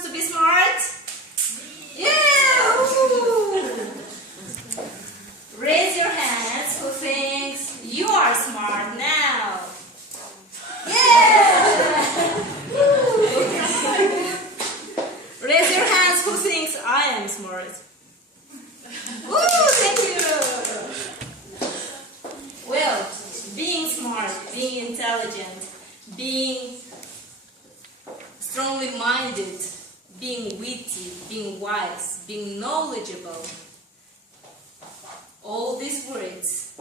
wants to be smart? Yeah! Woo! Raise your hands who thinks you are smart now. Yeah! Raise your hands who thinks I am smart. Woo! Thank you! Well, being smart, being intelligent, being strongly minded, being witty, being wise, being knowledgeable, all these words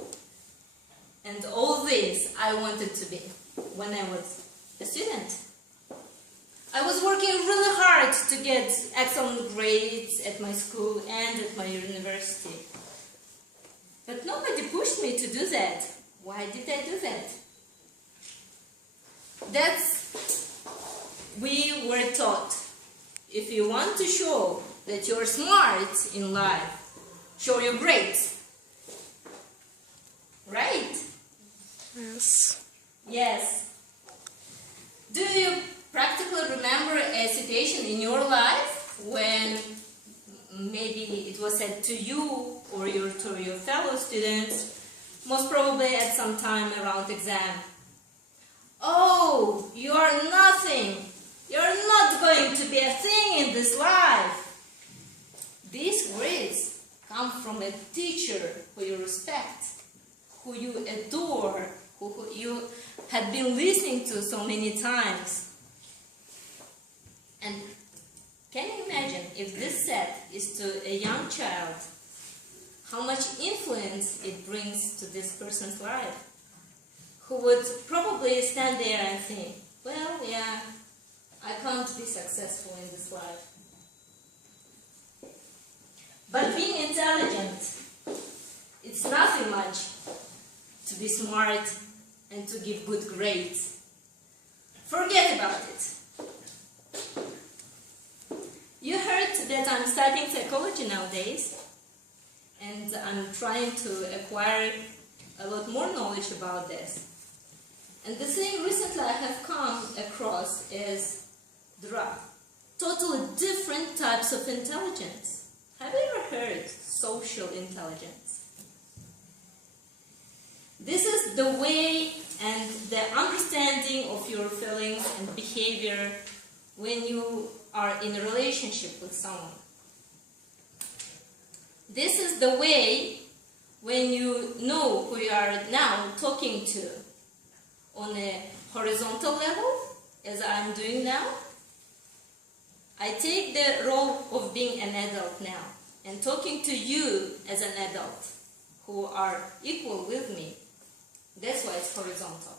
and all this I wanted to be when I was a student. I was working really hard to get excellent grades at my school and at my university. But nobody pushed me to do that. Why did I do that? We were taught, if you want to show that you're smart in life, show your grades. Right? Yes. Yes. Do you practically remember a situation in your life when maybe it was said to you or to your fellow students, most probably at some time around exam, "Oh, you are nothing. You're not going to be a thing in this life." These words come from a teacher who you respect, who you adore, who you had been listening to so many times. And can you imagine if this set is to a young child, how much influence it brings to this person's life, who would probably stand there and think, "Well, yeah, I can't be successful in this life." But being intelligent, it's nothing much to be smart and to give good grades. Forget about it. You heard that I'm studying psychology nowadays, and I'm trying to acquire a lot more knowledge about this. And the thing recently I have come across is there are totally different types of intelligence. Have you ever heard social intelligence? This is the way and the understanding of your feelings and behavior when you are in a relationship with someone. This is the way when you know who you are now talking to on a horizontal level, as I'm doing now. I take the role of being an adult now and talking to you as an adult who are equal with me. That's why it's horizontal.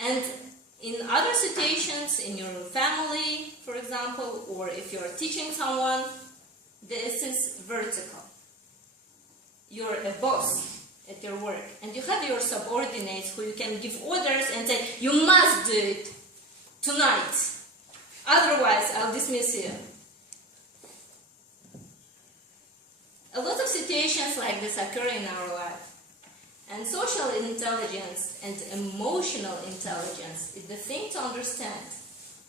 And in other situations, in your family, for example, or if you're teaching someone, this is vertical. You're a boss at your work, and you have your subordinates who you can give orders and say, "You must do it tonight, otherwise I'll dismiss you." A lot of situations like this occur in our life. And social intelligence and emotional intelligence is the thing to understand.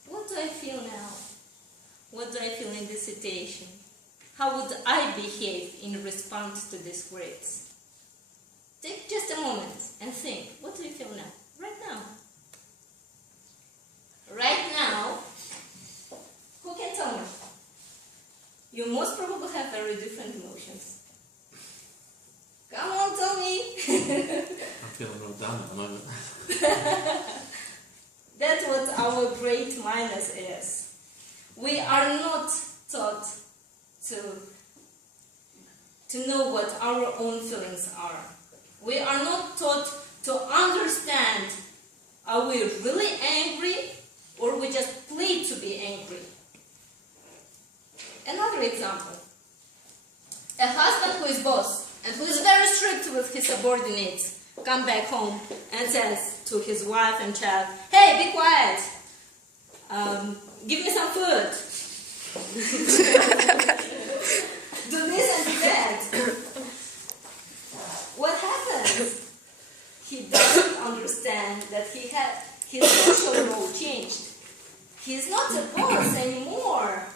What do I feel now? What do I feel in this situation? How would I behave in response to these words? Take just a moment and think, what do you feel now? Right now. Right now, who can tell me? You most probably have very different emotions. Come on, tell me. I'm feeling real down at the moment. That's what our great minus is. We are not taught to know what our own feelings are. We are not taught to understand, are we really angry or we just play to be angry? Another example. A husband who is boss and who is very strict with his subordinates come back home and says to his wife and child, "Hey, be quiet. Give me some food." Do this and do that. What happens? He doesn't understand that his social role changed. he's not a boss anymore.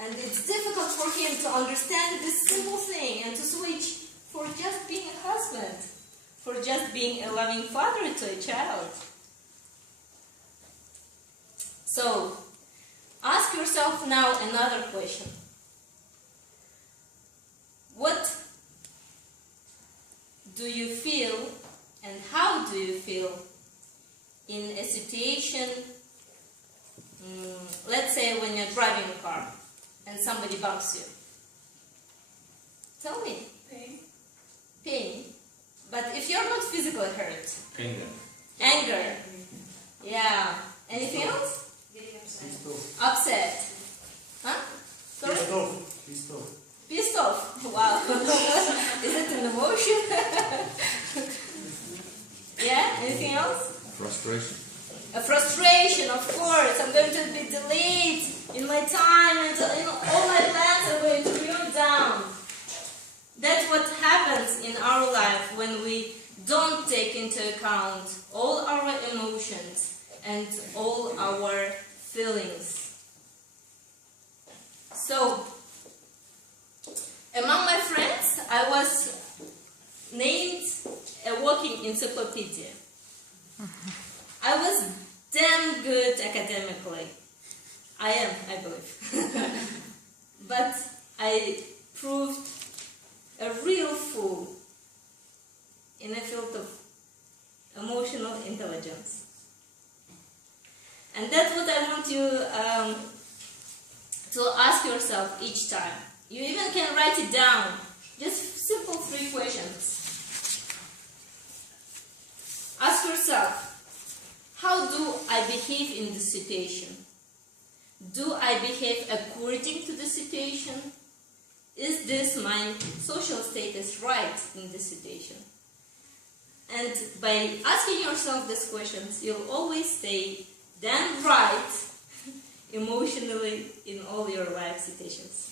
And it's difficult for him to understand this simple thing and to switch for just being a husband, for just being a loving father to a child. So, ask yourself now another question. What do you feel and how do you feel in a situation, let's say when you're driving a car and somebody bumps you? Tell me. Pain. Pain. But if you're not physically hurt. Anger. Anger. Yeah. Anything else? Getting upset. Upset. Huh? Sorry? Pissed off. Pissed off. Wow. Is it an emotion? Yeah? Anything else? Frustration. A frustration, of course. I'm going to be delayed in my time and all my plans are going to ruin down. That's what happens in our life when we don't take into account all our emotions and all our feelings. So, among my friends, I was named a walking encyclopedia. I was damn good academically. I am, I believe. But I proved a real fool in a field of emotional intelligence. And that's what I want you to ask yourself each time. You even can write it down. Just simple 3 questions. Ask yourself, how do I behave in this situation? Do I behave according to the situation? Is this my social status right in this situation? And by asking yourself these questions, you'll always stay damn right emotionally in all your life situations.